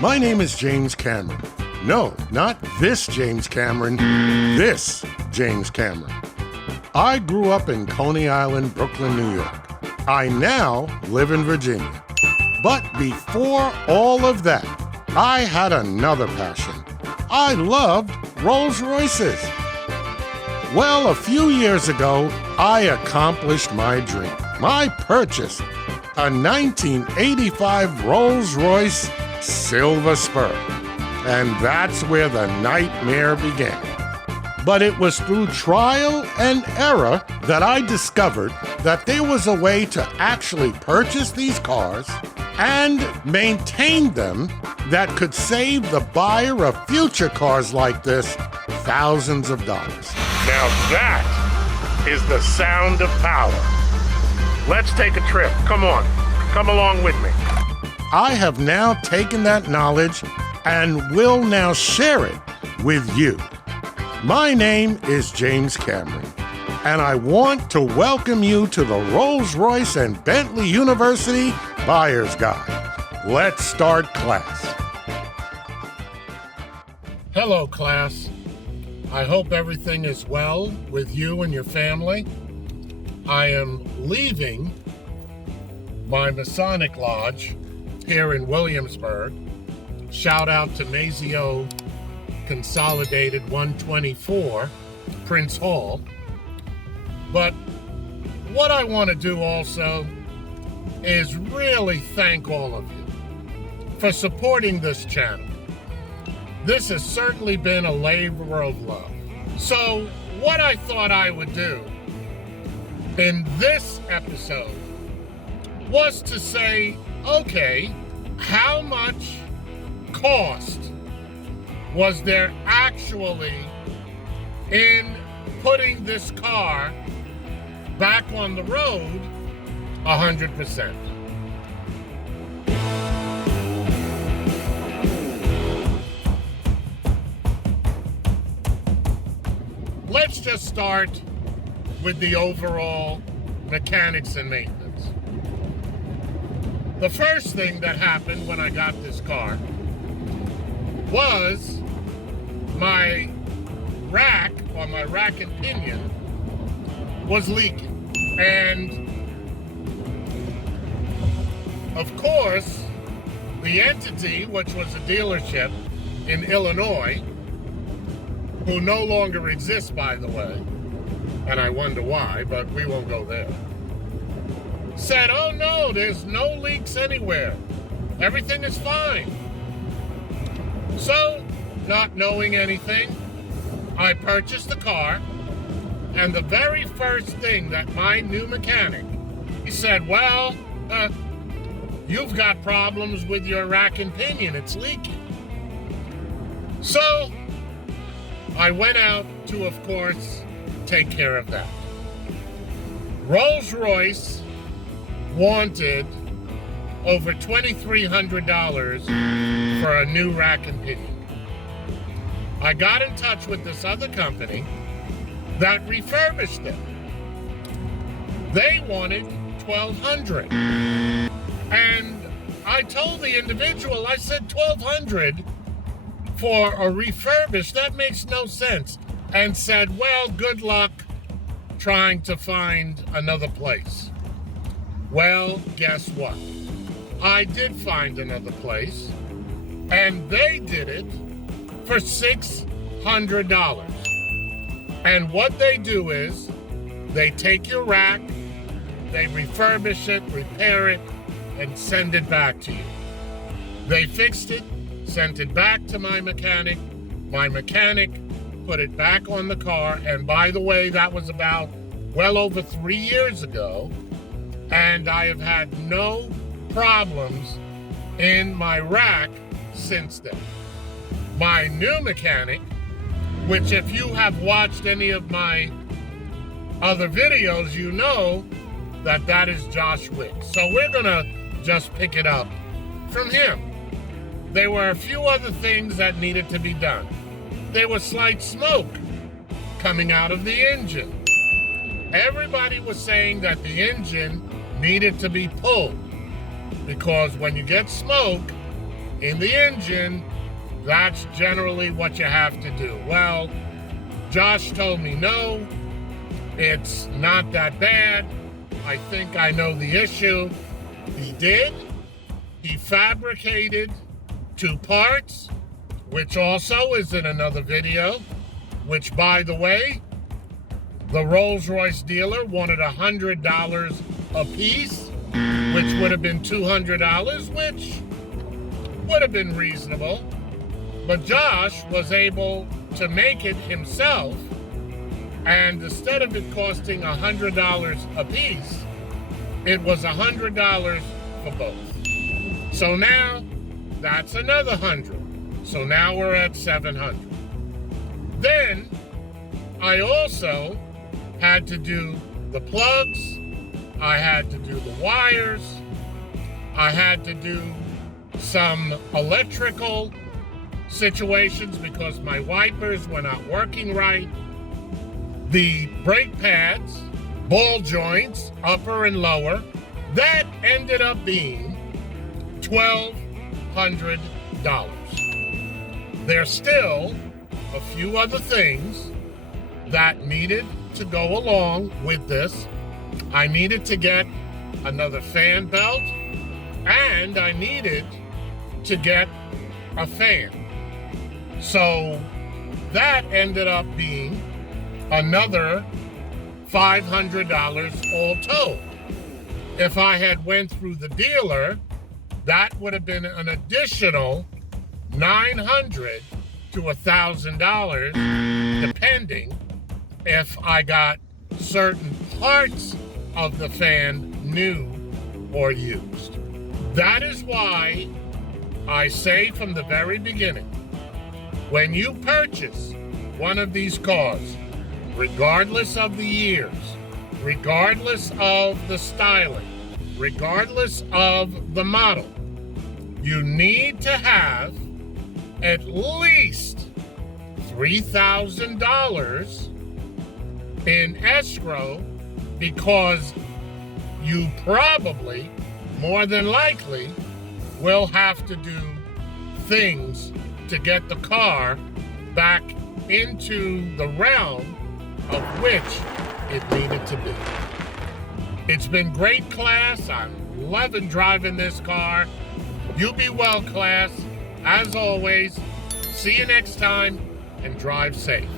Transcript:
My name is James Cameron. No, not this James Cameron, this James Cameron. I grew up in Coney Island, Brooklyn, New York. I now live in Virginia. But before all of that, I had another passion. I loved Rolls-Royces. Well, a few years ago, I accomplished my dream. I purchased a 1985 Rolls-Royce Silver Spur. And that's where the nightmare began. But it was through trial and error that I discovered that there was a way to actually purchase these cars and maintain them that could save the buyer of future cars like this thousands of dollars. Now that is the sound of power. Let's take a trip. Come on, come along with me. I have now taken that knowledge and will now share it with you. My name is James Cameron, and I want to welcome you to the Rolls-Royce and Bentley University Buyer's Guide. Let's start class. Hello, class. I hope everything is well with you and your family. I am leaving my Masonic Lodge here in Williamsburg. Shout out to Mazio Consolidated 124, Prince Hall. But what I want to do also is really thank all of you for supporting this channel. This has certainly been a labor of love. So what I thought I would do in this episode was to say, okay, how much cost was there actually in putting this car back on the road 100%? Let's just start with the overall mechanics and maintenance. The first thing that happened when I got this car was my rack, or my rack and pinion, was leaking. And of course, the entity, which was a dealership in Illinois, who no longer exists, by the way, and I wonder why, but we won't go there, said, oh no, there's no leaks anywhere. Everything is fine. So, not knowing anything, I purchased the car, and the very first thing that my new mechanic, he said, well, you've got problems with your rack and pinion, it's leaking. So, I went out to, of course, take care of that. Rolls-Royce wanted over $2,300 for a new rack and pinion. I got in touch with this other company that refurbished them. They wanted $1,200. And I told the individual, I said, $1,200 for a refurbished, that makes no sense. And said, well, good luck trying to find another place. Well, guess what? I did find another place, and they did it for $600. And what they do is, they take your rack, they refurbish it, repair it, and send it back to you. They fixed it, sent it back to my mechanic. My mechanic put it back on the car, and by the way, that was about well over 3 years ago, and I have had no problems in my rack since then. My new mechanic, which if you have watched any of my other videos, you know that that is Josh Wicks. So we're gonna just pick it up from him. There were a few other things that needed to be done. There was slight smoke coming out of the engine. Everybody was saying that the engine needed to be pulled because when you get smoke, in the engine, that's generally what you have to do. Well, Josh told me, no, it's not that bad. I think I know the issue. He did. He fabricated 2 parts, which also is in another video, which, by the way, the Rolls-Royce dealer wanted $100 a piece, which would have been $200, which would have been reasonable. But Josh was able to make it himself, and instead of it costing $100 a piece, it was $100 for both. So now that's another $100. So now we're at $700. Then I also had to do the plugs, I had to do the wires, I had to do some electrical situations because my wipers were not working right. The brake pads, ball joints, upper and lower, that ended up being $1,200. There's still a few other things that needed to go along with this. I needed to get another fan belt, and I needed to get a fan. So that ended up being another $500 all told. If I had went through the dealer, that would have been an additional $900 to $1,000, depending if I got certain parts of the fan new or used. That is why I say from the very beginning, when you purchase one of these cars, regardless of the years, regardless of the styling, regardless of the model, you need to have at least $3,000 in escrow, because you probably, more than likely, will have to do things to get the car back into the realm of which it needed to be. It's been great, class. I'm loving driving this car. You be well, class. As always, see you next time, and drive safe.